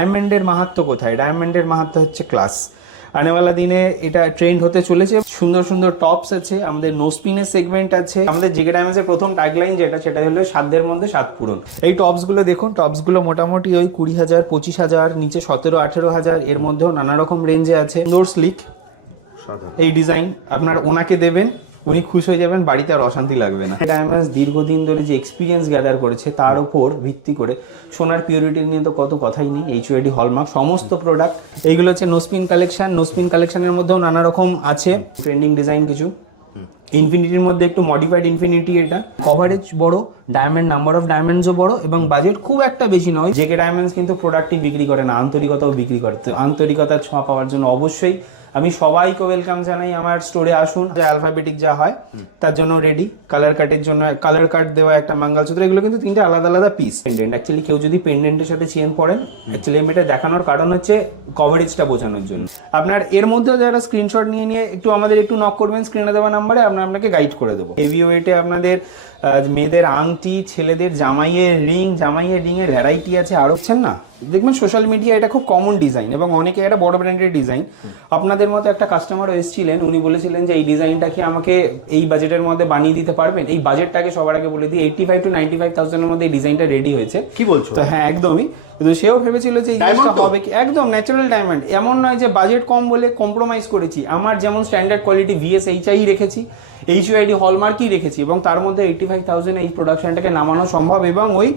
ডায়মন্ডের মাহাত্ম্য কোথায়? ডায়মন্ডের মাহাত্ম্য হচ্ছে ক্লাস। আনেওয়ালা দিনে এটা ট্রেন্ড হতে চলেছে। সুন্দর সুন্দর টপস আছে, আমাদের নোস্পিনের সেগমেন্ট আছে। আমাদের জেকে ডায়মন্ডসের প্রথম ট্যাগলাইন সেটা হলো সাধ্যের মধ্যে স্বাদ পূরণ। এই টপসগুলো দেখুন, টপসগুলো মোটামুটি ওই 20,000 25,000 নিচে 17-18,000 এর মধ্যেও নানা রকম রেঞ্জে আছে। সুন্দর স্লিক এই ডিজাইন আপনার ওনাকে দেবেন, উনি খুশি হয়ে যাবেন, বাড়িতে আর অশান্তি লাগবে না। ডায়মন্ডস দীর্ঘদিন ধরে যে এক্সপিরিয়েন্স গ্যাদার করেছে তার উপর ভিত্তি করে সোনার পিউরিটি নিয়ে তো কত কথাই নেই। HUID হলমার্ক সমস্ত প্রোডাক্ট। এইগুলো হচ্ছে নোস্পিন কালেকশন। নোস্পিন কালেকশনের মধ্যেও নানা রকম আছে ট্রেন্ডিং ডিজাইন কিছু। ইনফিনিটির মধ্যে একটু মডিফাইড ইনফিনিটি, এটা কভারেজ বড়, ডায়মন্ড নাম্বার অফ ডায়মন্ডসও বড় এবং বাজেট খুব একটা বেশি নয়। জেকে ডায়মন্ডস কিন্তু প্রোডাক্টই বিক্রি করে না, আন্তরিকতাও বিক্রি করে। তো আন্তরিকতার ছোঁয়া পাওয়ার জন্য অবশ্যই আমি সবাইকে ওয়েলকাম জানাই। আমার স্টোরে আসুন। যে অ্যালফাবেটিক যা হয় তার জন্য রেডি। কালার কাটের জন্য কালার কাট দেওয়া একটা মঙ্গলসূত্র, এগুলো কিন্তু তিনটে আলাদা আলাদা পিস। পেন্ডেন্ট অ্যাকচুয়ালি কেউ যদি পেন্ডেন্টের সাথে চেন পড়েন, অ্যাকচুয়ালি আমি এটা দেখানোর কারণ হচ্ছে কভারেজটা বোঝানোর জন্য। আপনার এর মধ্যেও যারা স্ক্রিনশট নিয়ে নিয়ে একটু আমাদের একটু নক করবেন স্ক্রিনে দেওয়া নাম্বারে, আমরা আপনাকে গাইড করে দেবো। হেভি ওয়েটে আপনাদের মেয়েদের আংটি, ছেলেদের জামাইয়ের রিং এর ভ্যারাইটি আছে আরো। বুঝছেন না, দেখবেন সোশ্যাল মিডিয়া এটা খুব কমন ডিজাইন এবং অনেকে এটা বড় ব্র্যান্ডের ডিজাইন। আপনাদের মতো একটা কাস্টমারও এসেছিলেন, উনি বলেছিলেন যে এই ডিজাইনটা কি আমাকে এই বাজেটের মধ্যে বানিয়ে দিতে পারবেন? এই বাজেটটাকে সবার আগে বলে দিই, 85 to 95,000 এর মধ্যে এই ডিজাইনটা রেডি হয়েছে। কি বলছো? তো হ্যাঁ, একদমই। তো সেও ভেবেছিল যে এই জিনিসটা হবে কি, একদম ন্যাচারাল ডায়মন্ড। এমন নয় যে বাজেট কম বলে কম্প্রোমাইজ করেছি। আমার যেমন স্ট্যান্ডার্ড কোয়ালিটি VSHI রেখেছি, HUID হলমার্কই রেখেছি এবং তার মধ্যে 85,000 এই প্রোডাকশনটাকে নামানো সম্ভব এবং ওই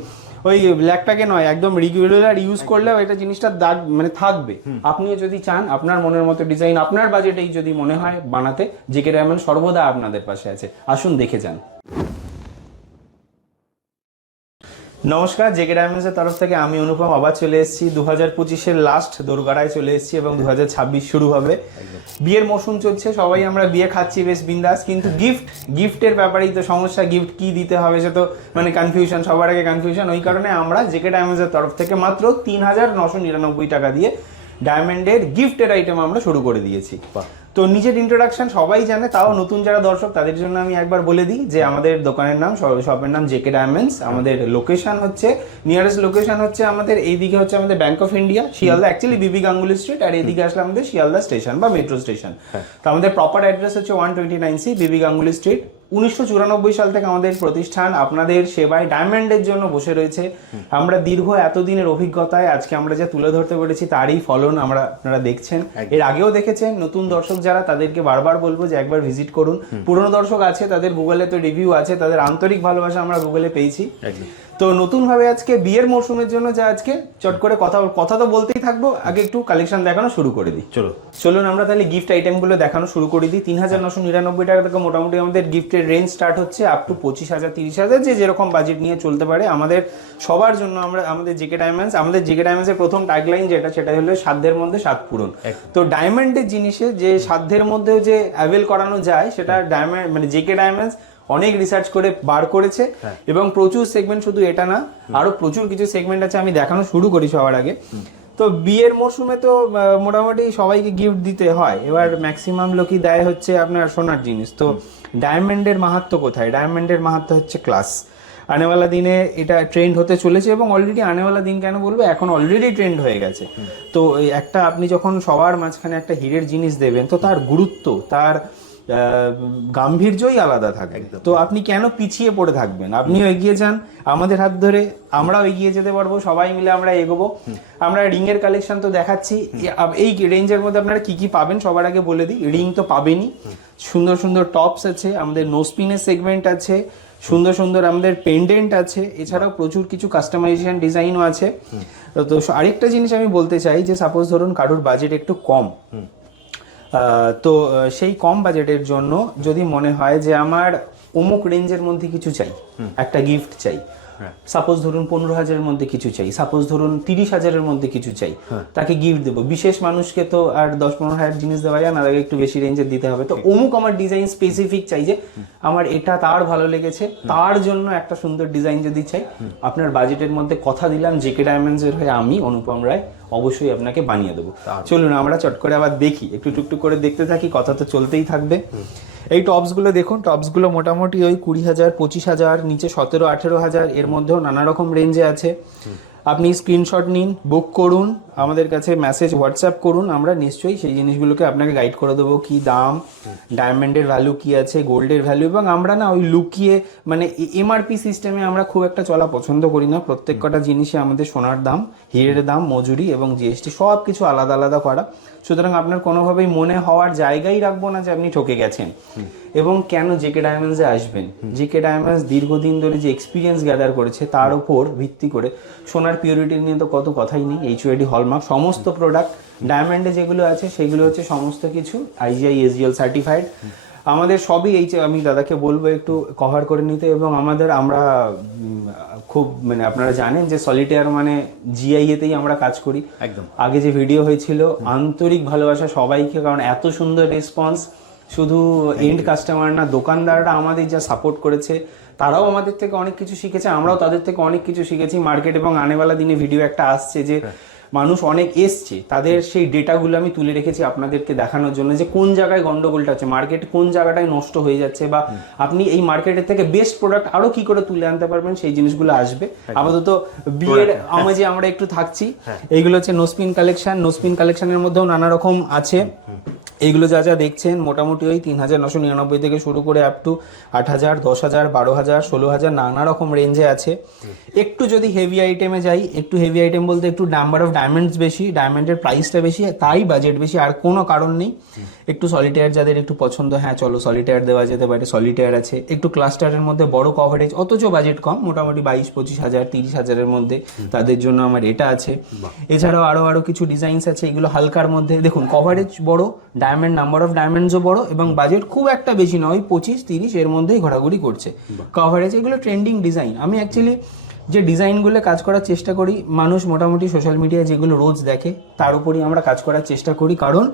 ব্ল্যাকটাকে নয়, একদম রেগুলার ইউজ করলেও এটা জিনিসটা দাগ মানে থাকবে। আপনিও যদি চান আপনার মনের মতো ডিজাইন আপনার বাজেটেই যদি মনে হয় বানাতে, জেকে ডায়মন্ড সর্বদা আপনাদের পাশে আছে। আসুন দেখে যান। নমস্কার, জেকে ডায়মন্ডসের তরফ থেকে আমি অনুপম আবার চলে এসেছি। 2025-এর লাস্ট দোরগড়ায় চলে এসেছি এবং 2026 শুরু হবে। বিয়ের মৌসুম চলছে, সবাই আমরা বিয়ে খাচ্ছি বেশ বিন্দাস, কিন্তু গিফটের ব্যাপারেই তো সমস্যা। গিফট কি দিতে হবে সে তো মানে কনফিউশন, সবার আগে কনফিউশন। ওই কারণে আমরা জেকে ডায়মন্ডসের তরফ থেকে মাত্র 3,999 টাকা দিয়ে ডায়মন্ডের গিফটের আইটেম আমরা শুরু করে দিয়েছি। তো নিজের ইন্ট্রোডাকশন সবাই জানে, তাও নতুন যারা দর্শক তাদের জন্য আমি একবার বলে দিই যে আমাদের দোকানের নাম, শপের নাম জেকে ডায়মন্ডস। আমাদের লোকেশন হচ্ছে, নিয়ারেস্ট লোকেশন হচ্ছে আমাদের এইদিকে হচ্ছে আমাদের bank of India Sealdah, actually Bibi Ganguly street, আর এইদিকে আসলে আমাদের শিয়ালদা স্টেশন বা মেট্রো স্টেশন। তো আমাদের প্রপার অ্যাড্রেস হচ্ছে 129C বিবি গাঙ্গুলি স্ট্রিট। 1994 সাল থেকে আমাদের প্রতিষ্ঠান আপনাদের সেবায় ডায়মন্ডের জন্য বসে রয়েছে। আমরা দীর্ঘ এতদিনের অভিজ্ঞতায় আজকে আমরা যা তুলে ধরতে পেরেছি তারই ফলন আপনারা দেখছেন। এর আগেও দেখেছেন। নতুন দর্শক যারা তাদেরকে বারবার বলবো যে একবার ভিজিট করুন। পুরনো দর্শক আছে, তাদের গুগলে তো রিভিউ আছে, তাদের আন্তরিক ভালোবাসা আমরা গুগলে পেয়েছি। তো নতুন ভাবে আজকে বিয়ের মৌসুমের জন্য যা আজকে চট করে কথা তো বলতেই থাকবো, আগে একটু কালেকশন দেখানো শুরু করে দিই। চলুন আমরা তাহলে গিফট আইটেমগুলো দেখানো শুরু করে দিই। 3,999 টাকা থেকে মোটামুটি আমাদের গিফটের রেঞ্জ স্টার্ট হচ্ছে আপ টু 25,000 30,000, যে যেরকম বাজেট নিয়ে চলতে পারে। আমাদের সবার জন্য আমাদের জেকে ডায়মন্ডসের প্রথম ট্যাগলাইন সেটা হলো সাধ্যের মধ্যে স্বাদ পূরণ। তো ডায়মন্ডের জিনিসে যে সাধ্যের মধ্যেও যে অ্যাভেল করানো যায় সেটা ডায়মন্ড মানে জেকে ডায়মন্ডস অনেক রিসার্চ করে বার করেছে এবং প্রচুর সেগমেন্ট, শুধু এটা না আরো প্রচুর কিছু সেগমেন্ট আছে। আমি দেখানো শুরু করি সবার আগে। তো বিয়ের মরশুমে তো মোটামুটি সবাইকে গিফট দিতে হয়, এবার ম্যাক্সিমাম লোকই দেয় হচ্ছে আপনার সোনার জিনিস। তো ডায়মন্ডের মাহাত্ম্য কোথায়? ডায়মন্ডের মাহাত্ম্য হচ্ছে ক্লাস। আনেওয়ালা দিনে এটা ট্রেন্ড হতে চলেছে এবং অলরেডি আনেওয়ালা দিন কেন বলবো, এখন অলরেডি ট্রেন্ড হয়ে গেছে। তো একটা আপনি যখন সবার মাঝখানে একটা হিরের জিনিস দেবেন তো তার গুরুত্ব, তার গাম্ভীর্যই আলাদা থাকে। তো আপনি কেন পিছিয়ে পড়ে থাকবেন? আপনিও এগিয়ে যান, আমাদের হাত ধরে আমরাও এগিয়ে যেতে পারবো, সবাই মিলে আমরা এগোবো। আমরা রিং এর কালেকশন তো দেখাচ্ছি। এই রেঞ্জের মধ্যে আপনারা কি কি পাবেন সবার আগে বলে দিই। রিং তো পাবেনই, সুন্দর সুন্দর টপস আছে, আমাদের নোস্পিনের সেগমেন্ট আছে, সুন্দর সুন্দর আমাদের পেন্ডেন্ট আছে, এছাড়াও প্রচুর কিছু কাস্টমাইজেশন ডিজাইনও আছে। তো আরেকটা জিনিস আমি বলতে চাই যে সাপোজ ধরুন কারোর বাজেট একটু কম, তো সেই কম বাজেটের জন্য যদি মনে হয় যে আমার অমুক রেঞ্জের মধ্যে কিছু চাই, একটা গিফট চাই, সাপোজ ধরুন 15,000-এর মধ্যে কিছু চাই, সাপোজ ধরুন 30,000-এর মধ্যে কিছু চাই, তাকে গিফট দেবো। বিশেষ মানুষকে তো আর 10-15 হাজার জিনিস দেওয়া যায় না, তাকে একটু বেশি রেঞ্জের দিতে হবে। তো অমুক আমার ডিজাইন স্পেসিফিক চাই, যে আমার এটা তার ভালো লেগেছে, তার জন্য একটা সুন্দর ডিজাইন যদি চাই, আপনার বাজেটের মধ্যে কথা দিলাম জেকে ডায়মন্ডসের হয়ে আমি অনুপম রায় অবশ্যই আপনাকে বানিয়ে দেবো। চলুন আমরা চট করে আবার দেখি, একটু টুকটুক করে দেখতে থাকি, কথা তো চলতেই থাকবে। এই টপসগুলো দেখুন, টপসগুলো মোটামুটি ওই 20,000 25,000 নিচে 17-18,000 এর মধ্যেও নানা রকম রেঞ্জে আছে। আপনি স্ক্রিনশট নিন, বুক করুন, আমাদের কাছে মেসেজ হোয়াটসঅ্যাপ করুন, আমরা নিশ্চয়ই সেই জিনিসগুলোকে আপনাকে গাইড করে দেবো, কি দাম, ডায়মন্ডের ভ্যালু কি আছে, গোল্ডের ভ্যালু। এবং আমরা না ওই লুকিয়ে মানে এমআরপি সিস্টেমে আমরা খুব একটা চলা পছন্দ করি না। প্রত্যেক কটা জিনিসে আমাদের সোনার দাম, হীরের দাম, মজুরি এবং জিএসটি সব কিছু আলাদা আলাদা করা। সুতরাং আপনার কোনোভাবেই মনে হওয়ার জায়গাই রাখবো না যে আপনি ঠকে গেছেন। এবং কেন জেকে ডায়মন্ডসে আসবেন, জেকে ডায়মন্ডস দীর্ঘদিন ধরে যে এক্সপিরিয়েন্স গ্যাদার করেছে তার উপর ভিত্তি করে সোনার পিউরিটি নিয়ে তো কত কথাই নেই। এইচওআইডি হলমার্ক সমস্ত প্রোডাক্ট ডায়মন্ডে যেগুলো আছে সেগুলো হচ্ছে সমস্ত কিছু আইজিআই এসজিএল সার্টিফাইড। আমাদের সবই এই যে আমি দাদাকে বলবো একটু কভার করে নিতে। এবং আমরা খুব মানে আপনারা জানেন যে সলিটেয়ার মানে জিআইএতেই আমরা কাজ করি। একদম আগে যে ভিডিও হয়েছিল, আন্তরিক ভালোবাসা সবাইকে, কারণ এত সুন্দর রেসপন্স। শুধু এন্ড কাস্টমার না, দোকানদাররা আমাদের যা সাপোর্ট করেছে, তারাও আমাদের থেকে অনেক কিছু শিখেছে, আমরাও তাদের থেকে অনেক কিছু শিখেছি। মার্কেট এবং আনেওয়ালা দিনে ভিডিও একটা আসছে যে মানুষ অনেক এসছে, তাদের সেই ডেটাগুলো আমি তুলে রেখেছি আপনাদেরকে দেখানোর জন্য যে কোন জায়গায় গন্ডগোলটা হচ্ছে, মার্কেট কোন জায়গাটায় নষ্ট হয়ে যাচ্ছে, বা আপনি এই মার্কেটের থেকে বেস্ট প্রোডাক্ট আরো কি করে তুলে আনতে পারবেন, সেই জিনিসগুলো আসবে। আপাতত বিয়ের আমেজে আমরা একটু থাকছি। এইগুলো হচ্ছে নোস্পিন কালেকশন। নোস্পিন কালেকশনের মধ্যেও নানা রকম আছে। এইগুলো যা যা দেখছেন মোটামুটি ওই 3999 থেকে শুরু করে আপ টু 8000, 10,000, 12,000, 16,000 নানা রকম রেঞ্জে আছে। একটু যদি হেভি আইটেমে যাই, একটু হেভি আইটেম বলতে একটু নাম্বার অফ ডায়মন্ডস বেশি, ডায়মন্ডের প্রাইসটা বেশি, তাই বাজেট বেশি, আর কোনো কারণ নেই। একটু সলিটেয়ার যাদের একটু পছন্দ, হ্যাঁ চলো সলিটেয়ার দেওয়া যেতে পারে, সলিটেয়ার আছে। একটু ক্লাস্টারের মধ্যে বড় কভারেজ, অথচ বাজেট কম, মোটামুটি 22-25,000, 30,000-এর মধ্যে, তাদের জন্য আমার এটা আছে। এছাড়াও আরো কিছু ডিজাইনস আছে, এগুলো হালকার মধ্যে। দেখুন কভারেজ বড়, ডায়মন্ড নাম্বার অফ ডায়মন্ডসও বড়, এবং বাজেট খুব একটা বেশি নয়, 25-30 এর মধ্যেই ঘোরাঘুরি করছে কভারেজ। এগুলো ট্রেন্ডিং ডিজাইন। আমি অ্যাকচুয়ালি যে ডিজাইনগুলো কাজ করার চেষ্টা করি, মানুষ মোটামুটি সোশ্যাল মিডিয়ায় যেগুলো রোজ দেখে তার উপরই আমরা কাজ করার চেষ্টা করি, কারণ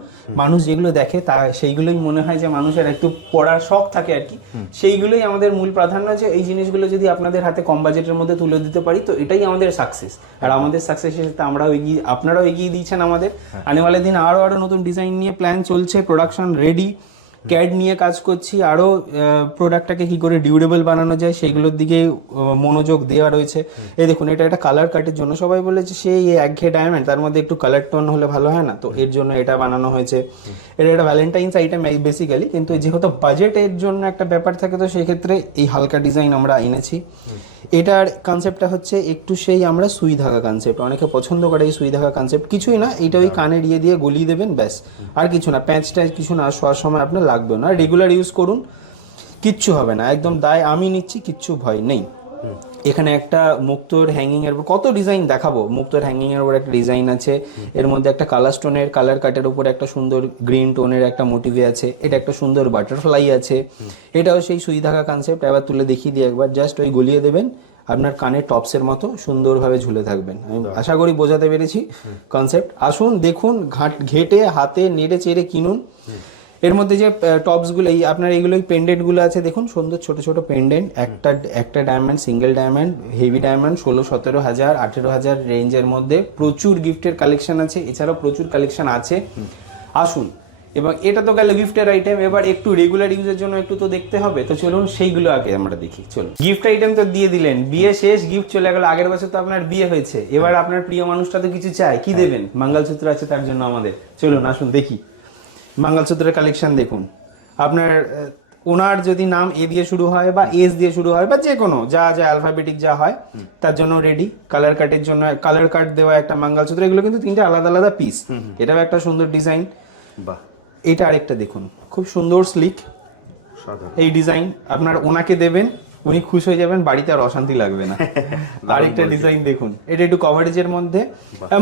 মানুষ যেগুলো দেখে তা সেইগুলোই মনে হয় যে মানুষের একটু পড়ার শখ থাকে আর কি, সেইগুলোই আমাদের মূল প্রাধান্য। যে এই জিনিসগুলো যদি আপনাদের হাতে কম বাজেটের মধ্যে তুলে দিতে পারি তো এটাই আমাদের সাকসেস। আর আমাদের সাকসেসের সাথে আমরাও এগিয়ে, আপনারাও এগিয়ে দিয়েছেন আমাদের। আনেওয়ালা দিন আরো নতুন ডিজাইন নিয়ে প্ল্যান চলছে, প্রোডাকশন রেডি, ক্যাড নিয়ে কাজ করছি, আরও প্রোডাক্টটাকে কি করে ডিউরেবল বানানো যায় সেইগুলোর দিকে মনোযোগ দেওয়া রয়েছে। এই দেখুন এটা একটা কালার কাটের জন্য, সবাই বলেছে সেই একঘেয়ে ডায়মন্ড, তার মধ্যে একটু কালার টোন হলে ভালো হয় না, তো এর জন্য এটা বানানো হয়েছে। এটা একটা ভ্যালেন্টাইন্স আইটেম বেসিক্যালি, কিন্তু যেহেতু বাজেটের জন্য একটা ব্যাপার থাকে তো সেক্ষেত্রে এই হালকা ডিজাইন আমরা এনেছি। এটার কনসেপ্টটা হচ্ছে একটু সেই আমরা সুই ধাগা কনসেপ্ট, অনেকে পছন্দ করে এই সুই ধাগা কনসেপ্ট। কিছুই না, এইটা ওই কানে দিয়ে গলিয়ে দেবেন ব্যাস, আর কিছু না, প্যাঁচটা কিছু না, শোয়ার সময় আপনার লাগবে না। রেগুলার ইউজ করুন, কিচ্ছু হবে না, একদম দায় আমি নিচ্ছি, কিচ্ছু ভয় নেই। এখানে একটা মুক্তোর হ্যাঙ্গিং এর কত ডিজাইন দেখাবো। মুক্তোর হ্যাঙ্গিং এর উপর একটা ডিজাইন আছে, এর মধ্যে একটা কালার স্টোনের কালার কাটের উপর একটা সুন্দর গ্রিন টোনের একটা মোটিভে আছে, এটা একটা সুন্দর বাটারফ্লাই আছে, এটাও সেই সুই ধাগা কনসেপ্ট। এবার তুলে দেখিয়ে দিই একবার, জাস্ট ওই গলিয়ে দেবেন, আপনার কানে টপসের মতো সুন্দরভাবে ঝুলে থাকবেন। আমি আশা করি বোঝাতে পেরেছি কনসেপ্ট। আসুন দেখুন, ঘেটে হাতে নেড়ে চেড়ে কিনুন। এর মধ্যে যে টপসগুলো এই আপনার এইগুলোই পেন্ডেন্টগুলো আছে, দেখুন সুন্দর ছোট ছোট পেন্ডেন্ট, একটা diamond, single diamond, heavy diamond 16-17,000, 18,000 রেঞ্জের মধ্যে প্রচুর গিফটের কালেকশন আছে। এছাড়াও প্রচুর কালেকশন আছে, আসুন। এবং এটা তো গেল গিফটের আইটেম, এবার একটু রেগুলার ইউজের জন্য একটু তো দেখতে হবে, তো চলুন সেইগুলো আগে আমরা দেখি। চলুন, গিফট আইটেম তো দিয়ে দিলেন, বিয়ে শেষ, গিফট চলে গেল। আগের বছর তো আপনার বিয়ে হয়েছে, এবার আপনার প্রিয় মানুষটা তো কিছু চায়, কি দেবেন? মঙ্গলসূত্র আছে তার জন্য আমাদের। চলুন আসুন দেখি মঙ্গলসূত্রের কালেকশন। দেখুন আপনার ওনার যদি নাম এ দিয়ে শুরু হয় বা এস দিয়ে শুরু হয় বা যে কোনো যা যা অ্যালফাবেটিক যা হয় তার জন্য রেডি। কালার কাটের জন্য কালার কাট দেওয়া একটা মঙ্গলসূত্র, এগুলো কিন্তু তিনটে আলাদা আলাদা পিস, এটাও একটা সুন্দর ডিজাইন। বাহ, এটা আরেকটা দেখুন, খুব সুন্দর স্লিক এই ডিজাইন, আপনার ওনাকে দেবেন, উনি খুশি হয়ে যাবেন, বাড়িতে আর অশান্তি লাগবে না। আরেকটা ডিজাইন দেখুন, এটা একটু কভারেজের মধ্যে।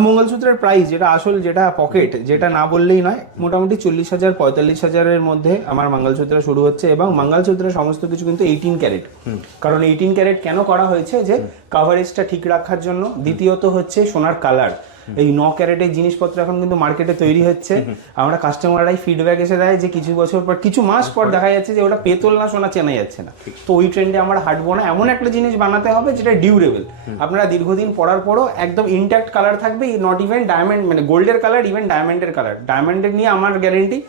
মঙ্গলসূত্রের প্রাইস যেটা আসল, যেটা পকেট, যেটা না বললেই নয়, মোটামুটি 40,000-45,000-এর মধ্যে আমার মঙ্গলসূত্র শুরু হচ্ছে। এবং মঙ্গলসূত্রের সমস্ত কিছু কিন্তু 18 ক্যারেট, কারণ 18 ক্যারেট কেন করা হয়েছে, যে কভারেজটা ঠিক রাখার জন্য। দ্বিতীয়ত হচ্ছে সোনার কালার, এই 9 ক্যারেটের জিনিসপত্র এখন কিন্তু মার্কেটে তৈরি হচ্ছে। আমরা কাস্টমাররাই ফিডব্যাক এসে দেয় যে কিছু বছর পর, কিছু মাস পর দেখা যাচ্ছে যে ওটা পেতল না সোনা চেনা যাচ্ছে না। তো ওই ট্রেন্ডে আমরা হাঁটবো না, এমন একটা জিনিস বানাতে হবে যেটা ডিউরেবল, আপনারা দীর্ঘদিন পরার পরও একদম ইনট্যাক্ট কালার থাকবে, নট ইভেন ডায়মন্ড মানে গোল্ডের কালার, ইভেন ডায়মন্ডের কালার। ডায়মন্ডের নিয়ে আমার গ্যারেন্টি,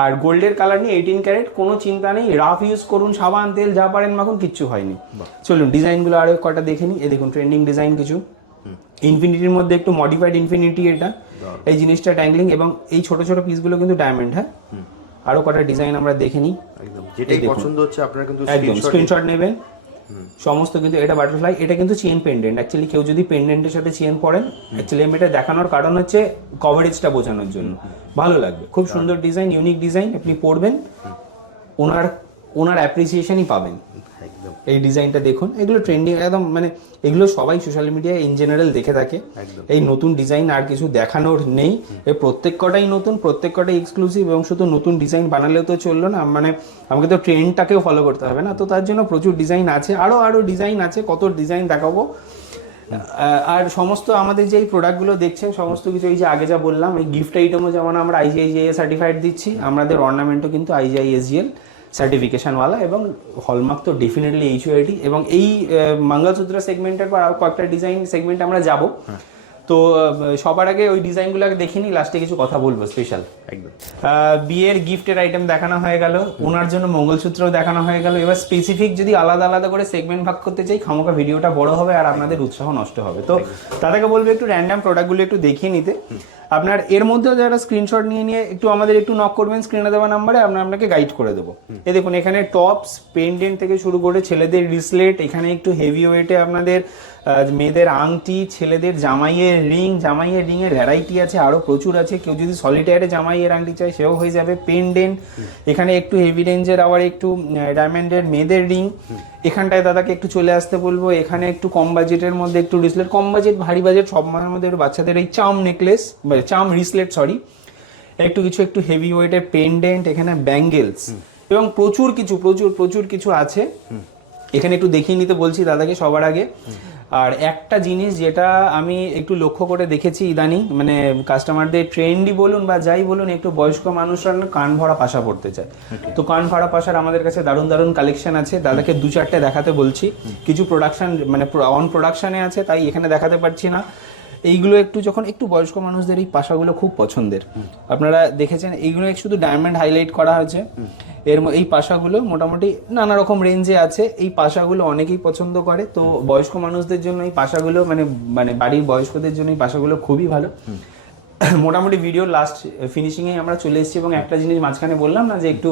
আর গোল্ডের কালার নিয়ে 18 ক্যারেট, কোনো চিন্তা নেই। রাফ ইউজ করুন, সাবান তেল যা পারেন মাখুন, কিচ্ছু হয়নি। চলুন ডিজাইনগুলো আরো কটা দেখে নিই। এই দেখুন ট্রেন্ডিং ডিজাইন কিছু, ইনফিনিটির মধ্যে একটু মডিফাইড ইনফিনিটি এটা, এই জিনিসটা ট্যাঙ্গলিং, এবং এই ছোট ছোট পিসগুলো কিন্তু ডায়মন্ড। হ্যাঁ, আরো কটা ডিজাইন আমরা দেখে নিই, একদম যেটাই পছন্দ হচ্ছে আপনারা কিন্তু স্ক্রিনশট নেবেন সমস্ত। কিন্তু এটা বাটারফ্লাই, এটা কিন্তু চেন পেন্ডেন্ট। অ্যাকচুয়ালি কেউ যদি পেন্ডেন্টের সাথে চেন পরেন, অ্যাকচুয়ালি আমি এটা দেখানোর কারণ হচ্ছে কভারেজটা বোঝানোর জন্য, ভালো লাগবে। খুব সুন্দর ডিজাইন, ইউনিক ডিজাইন, আপনি পরবেন ওনার অ্যাপ্রিসিয়েশনই পাবেন। এই ডিজাইনটা দেখুন, এগুলো ট্রেন্ডিং একদম, মানে এগুলো সবাই সোশ্যাল মিডিয়ায় ইন জেনারেল দেখে থাকে। এই নতুন ডিজাইন আর কিছু দেখানোর নেই, এই প্রত্যেক কটাই নতুন, প্রত্যেক কটাই এক্সক্লুসিভ, এবং শুধু নতুন ডিজাইন বানালেও তো চললো না, মানে আমাকে তো ট্রেন্ডটাকেও ফলো করতে হবে না। তো তার জন্য প্রচুর ডিজাইন আছে, আরও ডিজাইন আছে, কত ডিজাইন দেখাবো। আর সমস্ত আমাদের যে এই প্রোডাক্টগুলো দেখছেন সমস্ত কিছু, এই যে আগে যা বললাম, এই গিফট আইটেমও যেমন আমরা IGI সার্টিফাইড দিচ্ছি, আমাদের অর্নামেন্টও কিন্তু IGI SGL সার্টিফিকেশনওয়ালা, এবং হলমার্ক তো ডেফিনেটলি HUID। এবং এই মঙ্গলসূত্র সেগমেন্টের পর আরও কয়েকটা ডিজাইন সেগমেন্ট আমরা যাব। তো সবার আগে ওই ডিজাইনগুলোকে দেখে নিই, লাস্টে কিছু কথা বলবো স্পেশাল। একদম বিয়ের গিফটের আইটেম দেখানো হয়ে গেল, ওনার জন্য মঙ্গলসূত্রও দেখানো হয়ে গেল। এবার স্পেসিফিক যদি আলাদা আলাদা করে সেগমেন্ট ভাগ করতে চাই, খামোকা ভিডিওটা বড় হবে আর আপনাদের উৎসাহ নষ্ট হবে। তো তাদেরকে বলবো একটু র্যান্ডাম প্রোডাক্টগুলো একটু দেখিয়ে নিতে। আপনার এর মধ্যেও যারা স্ক্রিনশট নিয়ে একটু আমাদের একটু নক করবেন, স্ক্রিনে দেওয়া নাম্বারে আমরা আপনাকে গাইড করে দেবো। এই দেখুন, এখানে টপস, পেন্ডেন্ট থেকে শুরু করে ছেলেদের রিসলেট, এখানে একটু হেভি ওয়েটে আপনাদের মেয়েদের আংটি, ছেলেদের জামাইয়ের রিংয়ের ভ্যারাইটি আছে, আরও প্রচুর আছে। কেউ যদি সলিটায়ারে জামাইয়ের আংটি চায় সেও হয়ে যাবে। পেন্ডেন্ট, এখানে একটু হেভি রেঞ্জের, আবার একটু ডায়মন্ডের মেয়েদের রিং। এখানটায় দাদাকে একটু চলে আসতে বলবো, এখানে একটু কম বাজেটের মধ্যে একটু রিসলেট, কম বাজেট ভারী বাজেট সব মানের মধ্যে বাচ্চাদের এই চাম নেকলেস, চাম রিসলেট সরি, একটু হেভি ওয়েটের পেন্ডেন্ট, এখানে ব্যাঙ্গেলস, এবং প্রচুর কিছু আছে। এখানে একটু দেখিয়ে নিতে বলছি দাদাকে সবার আগে। আর একটা জিনিস যেটা আমি একটু লক্ষ্য করে দেখেছি ইদানিং, মানে কাস্টমারদের ট্রেন্ডই বলুন বা যাই বলুন, একটু বয়স্ক মানুষরা কান ভরা পাশা পড়তে চায়। তো কান ভরা পাশার আমাদের কাছে দারুণ কালেকশন আছে, দাদাকে 2-4টে দেখাতে বলছি। কিছু প্রোডাকশন মানে অন প্রোডাকশনে আছে, তাই এখানে দেখাতে পারছি না। এইগুলো যখন একটু বয়স্ক মানুষদের এই পাশাগুলো খুব পছন্দের, আপনারা দেখেছেন, এইগুলো শুধু ডায়মন্ড হাইলাইট করা হয়েছে। এই পাশাগুলো মোটামুটি নানা রকম রেঞ্জে আছে। এই পাশাগুলো অনেকেই পছন্দ করে, তো বয়স্ক মানুষদের জন্য এই পাশাগুলো মানে বাড়ির বয়স্কদের জন্য এই পাশাগুলো খুবই ভালো। মোটামুটি ভিডিওর লাস্ট ফিনিশিংয়ে আমরা চলে এসেছি, এবং একটা জিনিস মাঝখানে বললাম না যে একটু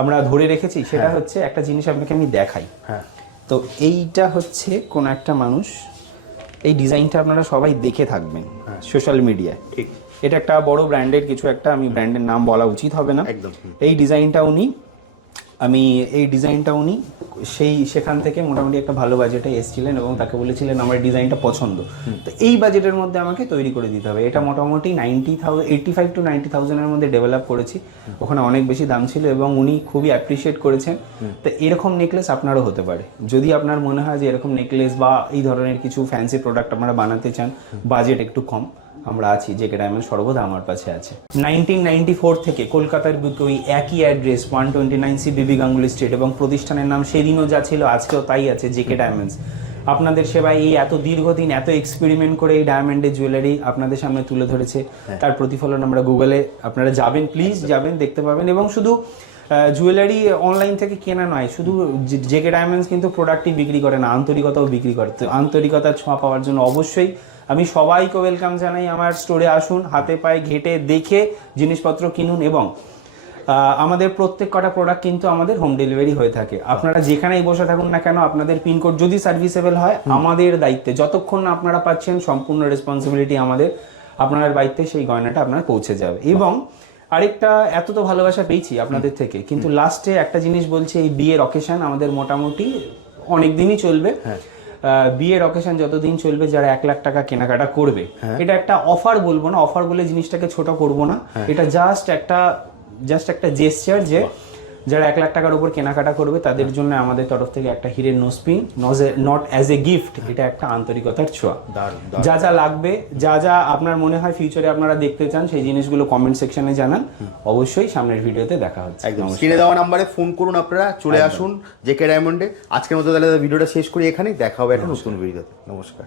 আমরা ধরে রেখেছি, সেটা হচ্ছে একটা জিনিস আপনাকে আমি দেখাই। তো এইটা হচ্ছে কোন একটা মানুষ, এই ডিজাইনটা আপনারা সবাই দেখে থাকবেন সোশ্যাল মিডিয়ায়। ঠিক, এটা একটা বড় ব্র্যান্ডের কিছু একটা, আমি ব্র্যান্ডের নাম বলা উচিত হবে না। এই ডিজাইনটা উনি সেখান থেকে মোটামুটি একটা ভালো বাজেটে এসেছিলেন, এবং তাকে বলেছিলেন আমার ডিজাইনটা পছন্দ, তো এই বাজেটের মধ্যে আমাকে তৈরি করে দিতে হবে। এটা মোটামুটি 85 to 90,000-এর মধ্যে ডেভেলপ করেছি, ওখানে অনেক বেশি দাম ছিল, এবং উনি খুবই অ্যাপ্রিসিয়েট করেছেন। তো এরকম নেকলেস আপনারও হতে পারে, যদি আপনার মনে হয় যে এরকম নেকলেস বা এই ধরনের কিছু ফ্যান্সি প্রোডাক্ট আপনারা বানাতে চান, বাজেট একটু কম, আমরা আছি, জেকে ডায়মন্ড সর্বদা আমার পাশে আছে। 1994 থেকে কলকাতার বুকে ওই একই অ্যাড্রেস 129C বিবি গাঙ্গুলি স্ট্রিট, এবং প্রতিষ্ঠানের নাম সেদিনও যা ছিল আজকেও তাই আছে, জেকে ডায়মন্ডস। আপনাদের সেবায় এই এত দীর্ঘদিন এত এক্সপেরিমেন্ট করে এই ডায়মন্ডের জুয়েলারি আপনাদের সামনে তুলে ধরেছে, তার প্রতিফলন আমরা গুগলে, আপনারা যাবেন, প্লিজ যাবেন, দেখতে পাবেন। এবং শুধু জুয়েলারি অনলাইন থেকে কেনা নয়, শুধু জেকে ডায়মন্ডস কিন্তু প্রোডাক্টই বিক্রি করে না, আন্তরিকতাও বিক্রি করে। তো আন্তরিকতার ছোঁয়া পাওয়ার জন্য অবশ্যই আমি সবাইকে ওয়েলকাম জানাই, আমার স্টোরে আসুন, হাতে পায়ে ঘেটে দেখে জিনিসপত্র কিনুন। এবং আমাদের প্রত্যেক কটা প্রোডাক্ট কিন্তু আমাদের হোম ডেলিভারি হয়ে থাকে। আপনারা যেখানেই বসে থাকুন না কেন, আপনাদের পিনকোড যদি সার্ভিসেবল হয়, আমাদের দায়িত্বে, যতক্ষণ না আপনারা পাচ্ছেন সম্পূর্ণ রেসপন্সিবিলিটি আমাদের, আপনার বাড়িতে সেই গয়নাটা আপনার পৌঁছে যাবে। এবং আরেকটা, এত তো ভালোবাসা পেয়েছি আপনাদের থেকে, কিন্তু লাস্টে একটা জিনিস বলছি, এই বিয়ের অকেশন আমাদের মোটামুটি অনেক দিনই চলবে। বিয়ের অকেশন যতদিন চলবে, যারা 1 লাখ টাকা কেনাকাটা করবে, এটা একটা অফার বলবো না, অফার বলে জিনিসটাকে ছোট করব না, এটা জাস্ট একটা জেস্চার, যে যারা 1 লাখ টাকার উপর কেনাকাটা করবে তাদের জন্য আমাদের তরফ থেকে একটা হিরের nose pin, not as a gift, এটা একটা আন্তরিকতার ছোঁয়া। যা যা লাগবে, যা আপনার মনে হয় ফিউচারে আপনারা দেখতে চান, সেই জিনিসগুলো কমেন্ট সেকশনে জানান, অবশ্যই সামনের ভিডিওতে দেখা হচ্ছে। একদম স্ক্রিনে দেওয়া নাম্বারে ফোন করুন, আপনারা চলে আসুন জেকে ডায়মন্ডে। আজকের মতো তাহলে ভিডিওটা শেষ করি এখানেই, দেখা হবে একটা নতুন ভিডিওতে। নমস্কার।